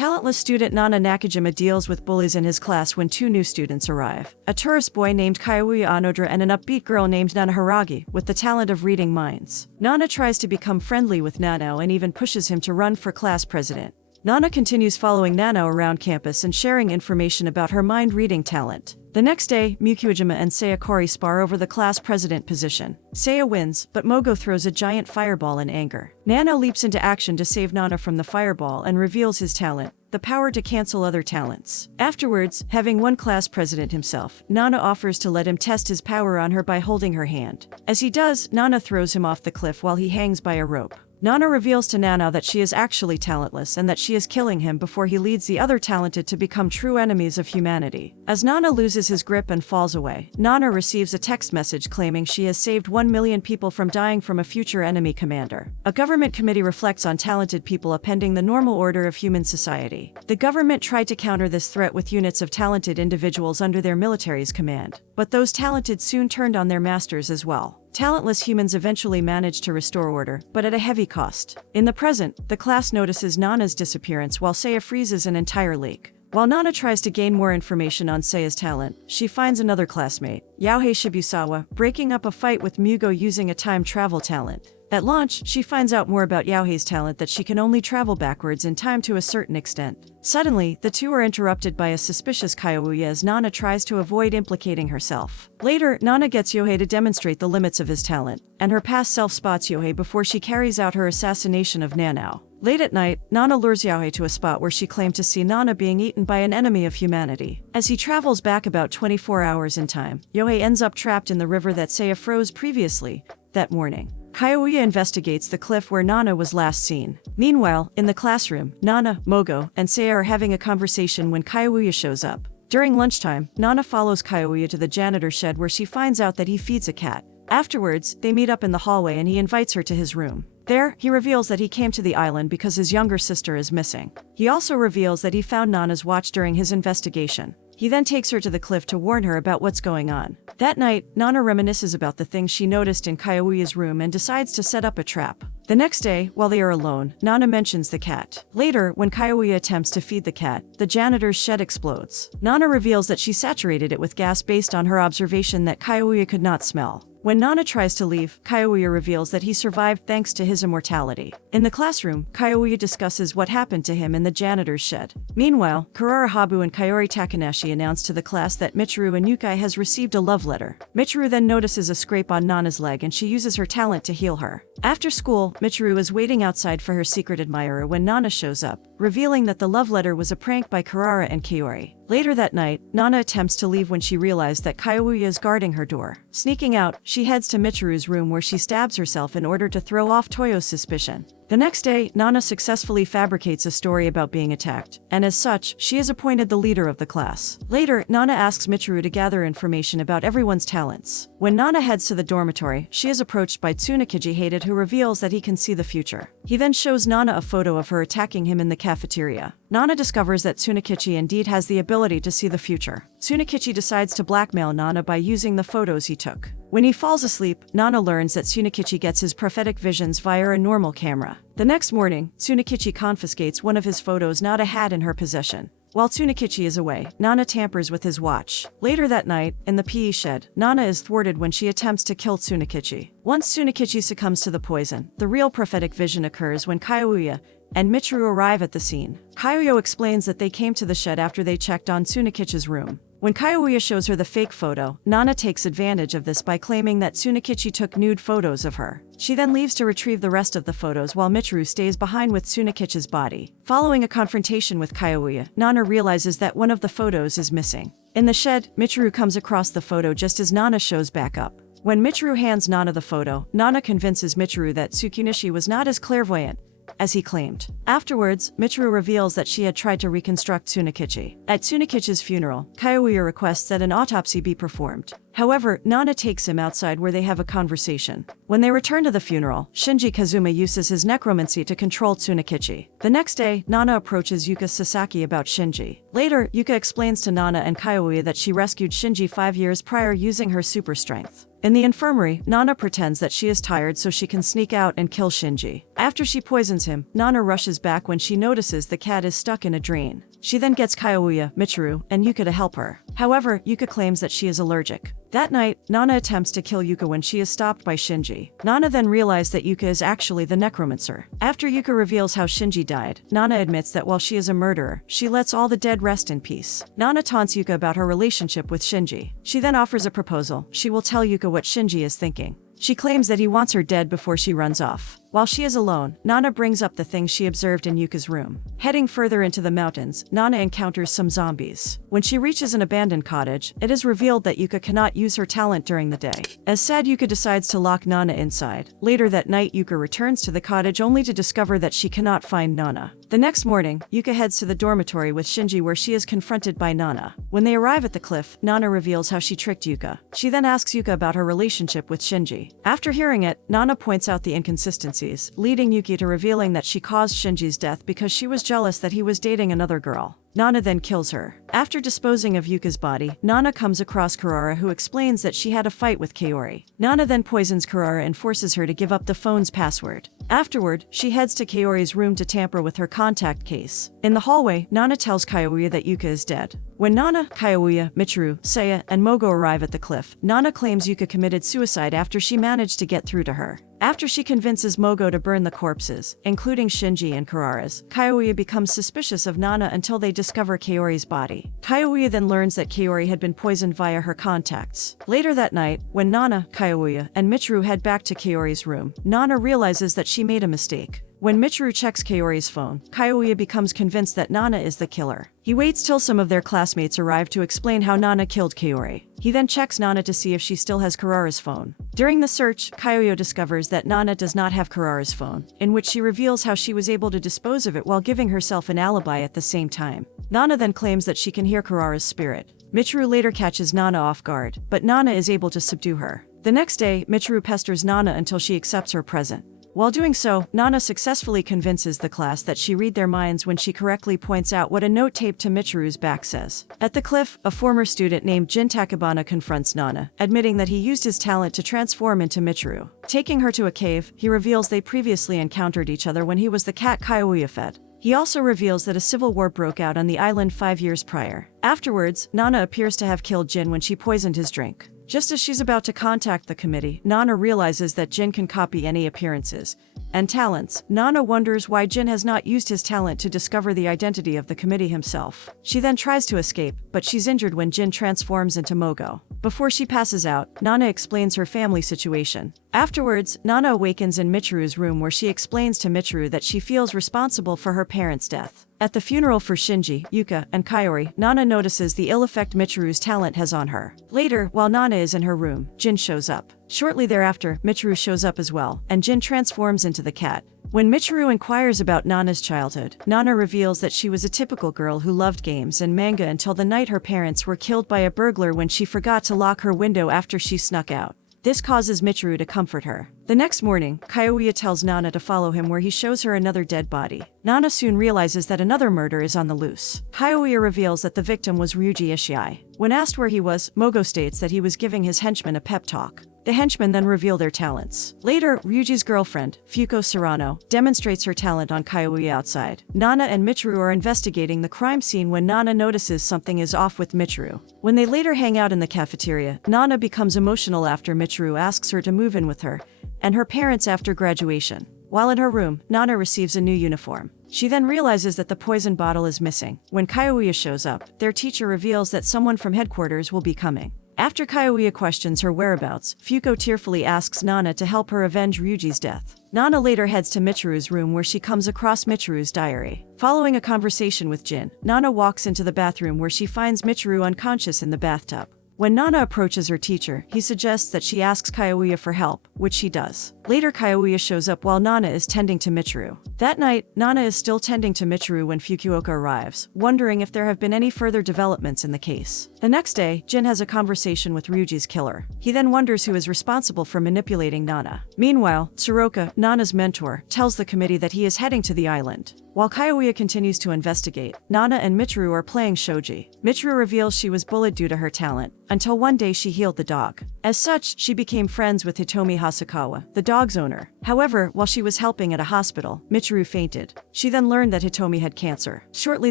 Talentless student Nana Nakajima deals with bullies in his class when two new students arrive. A tourist boy named Kayuya Anodra and an upbeat girl named Nana Haragi, with the talent of reading minds. Nana tries to become friendly with Nano and even pushes him to run for class president. Nana continues following Nano around campus and sharing information about her mind-reading talent. The next day, Mukyujima and Sayakori spar over the class president position. Saya wins, but Mogo throws a giant fireball in anger. Nano leaps into action to save Nana from the fireball and reveals his talent, the power to cancel other talents. Afterwards, having won class president himself, Nana offers to let him test his power on her by holding her hand. As he does, Nana throws him off the cliff while he hangs by a rope. Nana reveals to Nana that she is actually talentless and that she is killing him before he leads the other talented to become true enemies of humanity. As Nana loses his grip and falls away, Nana receives a text message claiming she has saved 1 million people from dying from a future enemy commander. A government committee reflects on talented people upending the normal order of human society. The government tried to counter this threat with units of talented individuals under their military's command, but those talented soon turned on their masters as well. Talentless humans eventually manage to restore order, but at a heavy cost. In the present, the class notices Nana's disappearance while Saya freezes an entire lake. While Nana tries to gain more information on Saya's talent, she finds another classmate, Yaohei Shibusawa, breaking up a fight with Mugo using a time travel talent. At launch, she finds out more about Yaohei's talent, that she can only travel backwards in time to a certain extent. Suddenly, the two are interrupted by a suspicious Kayuya as Nana tries to avoid implicating herself. Later, Nana gets Yohei to demonstrate the limits of his talent, and her past self spots Yohei before she carries out her assassination of Nanao. Late at night, Nana lures Yaohei to a spot where she claimed to see Nana being eaten by an enemy of humanity. As he travels back about 24 hours in time, Yohei ends up trapped in the river that Saya froze previously, that morning. Kayuya investigates the cliff where Nana was last seen. Meanwhile, in the classroom, Nana, Mogo, and Saya are having a conversation when Kayuya shows up. During lunchtime, Nana follows Kayuya to the janitor's shed where she finds out that he feeds a cat. Afterwards, they meet up in the hallway and he invites her to his room. There, he reveals that he came to the island because his younger sister is missing. He also reveals that he found Nana's watch during his investigation. He then takes her to the cliff to warn her about what's going on. That night, Nana reminisces about the things she noticed in Kayuya's room and decides to set up a trap. The next day, while they are alone, Nana mentions the cat. Later, when Kayuya attempts to feed the cat, the janitor's shed explodes. Nana reveals that she saturated it with gas based on her observation that Kayuya could not smell. When Nana tries to leave, Kayuya reveals that he survived thanks to his immortality. In the classroom, Kayuya discusses what happened to him in the janitor's shed. Meanwhile, Kurara Habu and Kayori Takanashi announce to the class that Michiru and Yukai has received a love letter. Michiru then notices a scrape on Nana's leg and she uses her talent to heal her. After school, Michiru is waiting outside for her secret admirer when Nana shows up, revealing that the love letter was a prank by Kurara and Kayori. Later that night, Nana attempts to leave when she realizes that Kayuya is guarding her door. Sneaking out, she heads to Michiru's room where she stabs herself in order to throw off Toyo's suspicion. The next day, Nana successfully fabricates a story about being attacked, and as such, she is appointed the leader of the class. Later, Nana asks Michiru to gather information about everyone's talents. When Nana heads to the dormitory, she is approached by Tsunekiji Hated, who reveals that he can see the future. He then shows Nana a photo of her attacking him in the cafeteria. Nana discovers that Tsunekichi indeed has the ability to see the future. Tsunekichi decides to blackmail Nana by using the photos he took. When he falls asleep, Nana learns that Tsunekichi gets his prophetic visions via a normal camera. The next morning, Tsunekichi confiscates one of his photos Nana had in her possession. While Tsunekichi is away, Nana tampers with his watch. Later that night, in the PE shed, Nana is thwarted when she attempts to kill Tsunekichi. Once Tsunekichi succumbs to the poison, the real prophetic vision occurs when Kayuya and Michiru arrive at the scene. Kayuya explains that they came to the shed after they checked on Tsunekichi's room. When Kayuya shows her the fake photo, Nana takes advantage of this by claiming that Tsunekichi took nude photos of her. She then leaves to retrieve the rest of the photos while Michiru stays behind with Tsunekichi's body. Following a confrontation with Kayuya, Nana realizes that one of the photos is missing. In the shed, Michiru comes across the photo just as Nana shows back up. When Michiru hands Nana the photo, Nana convinces Michiru that Tsukunishi was not as clairvoyant as he claimed. Afterwards, Michiru reveals that she had tried to reconstruct Tsunekichi. At Tsunekichi's funeral, Kayuya requests that an autopsy be performed. However, Nana takes him outside where they have a conversation. When they return to the funeral, Shinji Kazuma uses his necromancy to control Tsunekichi. The next day, Nana approaches Yuka Sasaki about Shinji. Later, Yuka explains to Nana and Kayuya that she rescued Shinji 5 years prior using her super strength. In the infirmary, Nana pretends that she is tired so she can sneak out and kill Shinji. After she poisons him, Nana rushes back when she notices the cat is stuck in a drain. She then gets Kyoya, Michiru, and Yuka to help her. However, Yuka claims that she is allergic. That night, Nana attempts to kill Yuka when she is stopped by Shinji. Nana then realizes that Yuka is actually the necromancer. After Yuka reveals how Shinji died, Nana admits that while she is a murderer, she lets all the dead rest in peace. Nana taunts Yuka about her relationship with Shinji. She then offers a proposal. She will tell Yuka what Shinji is thinking. She claims that he wants her dead before she runs off. While she is alone, Nana brings up the things she observed in Yuka's room. Heading further into the mountains, Nana encounters some zombies. When she reaches an abandoned cottage, it is revealed that Yuka cannot use her talent during the day. As sad, Yuka decides to lock Nana inside. Later that night, Yuka returns to the cottage only to discover that she cannot find Nana. The next morning, Yuka heads to the dormitory with Shinji where she is confronted by Nana. When they arrive at the cliff, Nana reveals how she tricked Yuka. She then asks Yuka about her relationship with Shinji. After hearing it, Nana points out the inconsistencies, leading Yuki to revealing that she caused Shinji's death because she was jealous that he was dating another girl. Nana then kills her. After disposing of Yuka's body, Nana comes across Kurara, who explains that she had a fight with Kaori. Nana then poisons Kurara and forces her to give up the phone's password. Afterward, she heads to Kaori's room to tamper with her contact case. In the hallway, Nana tells Kyoya that Yuka is dead. When Nana, Kyoya, Michiru, Seiya, and Mogo arrive at the cliff, Nana claims Yuka committed suicide after she managed to get through to her. After she convinces Mogo to burn the corpses, including Shinji and Kurara's, Kyoya becomes suspicious of Nana until they discover Kaori's body. Kyoya then learns that Kaori had been poisoned via her contacts. Later that night, when Nana, Kyoya, and Michiru head back to Kaori's room, Nana realizes that she made a mistake. When Michiru checks Kaori's phone, Kyoya becomes convinced that Nana is the killer. He waits till some of their classmates arrive to explain how Nana killed Kaori. He then checks Nana to see if she still has Kurara's phone. During the search, Kyoya discovers that Nana does not have Kurara's phone, in which she reveals how she was able to dispose of it while giving herself an alibi at the same time. Nana then claims that she can hear Kurara's spirit. Michiru later catches Nana off guard, but Nana is able to subdue her. The next day, Michiru pesters Nana until she accepts her present. While doing so, Nana successfully convinces the class that she read their minds when she correctly points out what a note taped to Michiru's back says. At the cliff, a former student named Jin Takebana confronts Nana, admitting that he used his talent to transform into Michiru. Taking her to a cave, he reveals they previously encountered each other when he was the cat Kyoya fed. He also reveals that a civil war broke out on the island 5 years prior. Afterwards, Nana appears to have killed Jin when she poisoned his drink. Just as she's about to contact the committee, Nana realizes that Jin can copy any appearances and talents. Nana wonders why Jin has not used his talent to discover the identity of the committee himself. She then tries to escape, but she's injured when Jin transforms into Mogo. Before she passes out, Nana explains her family situation. Afterwards, Nana awakens in Michiru's room where she explains to Michiru that she feels responsible for her parents' death. At the funeral for Shinji, Yuka, and Kaori, Nana notices the ill effect Michiru's talent has on her. Later, while Nana is in her room, Jin shows up. Shortly thereafter, Michiru shows up as well, and Jin transforms into the cat. When Michiru inquires about Nana's childhood, Nana reveals that she was a typical girl who loved games and manga until the night her parents were killed by a burglar when she forgot to lock her window after she snuck out. This causes Michiru to comfort her. The next morning, Kyoya tells Nana to follow him where he shows her another dead body. Nana soon realizes that another murder is on the loose. Kyoya reveals that the victim was Ryuji Ishii. When asked where he was, Mogo states that he was giving his henchmen a pep talk. The henchmen then reveal their talents. Later, Ryuji's girlfriend, Fuko Serrano, demonstrates her talent on Kyoya outside. Nana and Michiru are investigating the crime scene when Nana notices something is off with Michiru. When they later hang out in the cafeteria, Nana becomes emotional after Michiru asks her to move in with her and her parents after graduation. While in her room, Nana receives a new uniform. She then realizes that the poison bottle is missing. When Kyoya shows up, their teacher reveals that someone from headquarters will be coming. After Kyoya questions her whereabouts, Fuko tearfully asks Nana to help her avenge Ryuji's death. Nana later heads to Michiru's room where she comes across Michiru's diary. Following a conversation with Jin, Nana walks into the bathroom where she finds Michiru unconscious in the bathtub. When Nana approaches her teacher, he suggests that she asks Kyoya for help, which she does. Later, Kyoya shows up while Nana is tending to Michiru. That night, Nana is still tending to Michiru when Fukuoka arrives, wondering if there have been any further developments in the case. The next day, Jin has a conversation with Ryuji's killer. He then wonders who is responsible for manipulating Nana. Meanwhile, Tsuruka, Nana's mentor, tells the committee that he is heading to the island. While Kyoya continues to investigate, Nana and Michiru are playing shogi. Michiru reveals she was bullied due to her talent, until one day she healed the dog. As such, she became friends with Hitomi Hasakawa, the dog's owner. However, while she was helping at a hospital, Michiru fainted. She then learned that Hitomi had cancer. Shortly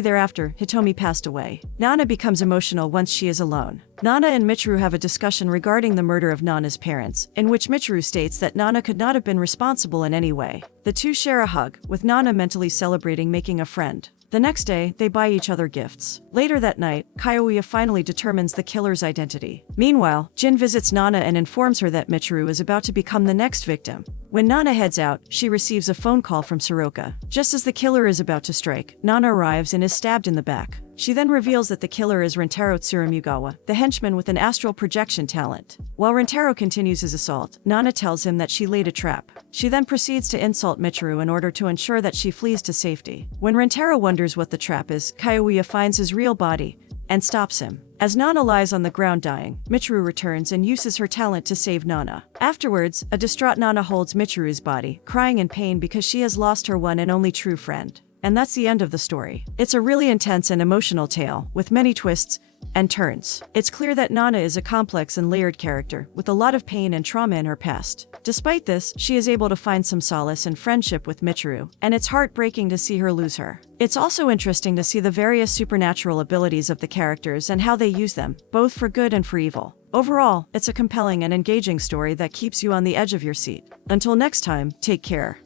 thereafter, Hitomi passed away. Nana becomes emotional once she is alone. Nana and Michiru have a discussion regarding the murder of Nana's parents, in which Michiru states that Nana could not have been responsible in any way. The two share a hug, with Nana mentally celebrating making a friend. The next day, they buy each other gifts. Later that night, Kyoya finally determines the killer's identity. Meanwhile, Jin visits Nana and informs her that Michiru is about to become the next victim. When Nana heads out, she receives a phone call from Soroka. Just as the killer is about to strike, Nana arrives and is stabbed in the back. She then reveals that the killer is Rentaro Tsurumugawa, the henchman with an astral projection talent. While Rentaro continues his assault, Nana tells him that she laid a trap. She then proceeds to insult Michiru in order to ensure that she flees to safety. When Rentaro wonders what the trap is, Kyoya finds his real body and stops him. As Nana lies on the ground dying, Michiru returns and uses her talent to save Nana. Afterwards, a distraught Nana holds Michiru's body, crying in pain because she has lost her one and only true friend. And that's the end of the story. It's a really intense and emotional tale, with many twists and turns. It's clear that Nana is a complex and layered character, with a lot of pain and trauma in her past. Despite this, she is able to find some solace and friendship with Michiru, and it's heartbreaking to see her lose her. It's also interesting to see the various supernatural abilities of the characters and how they use them, both for good and for evil. Overall, it's a compelling and engaging story that keeps you on the edge of your seat. Until next time, take care.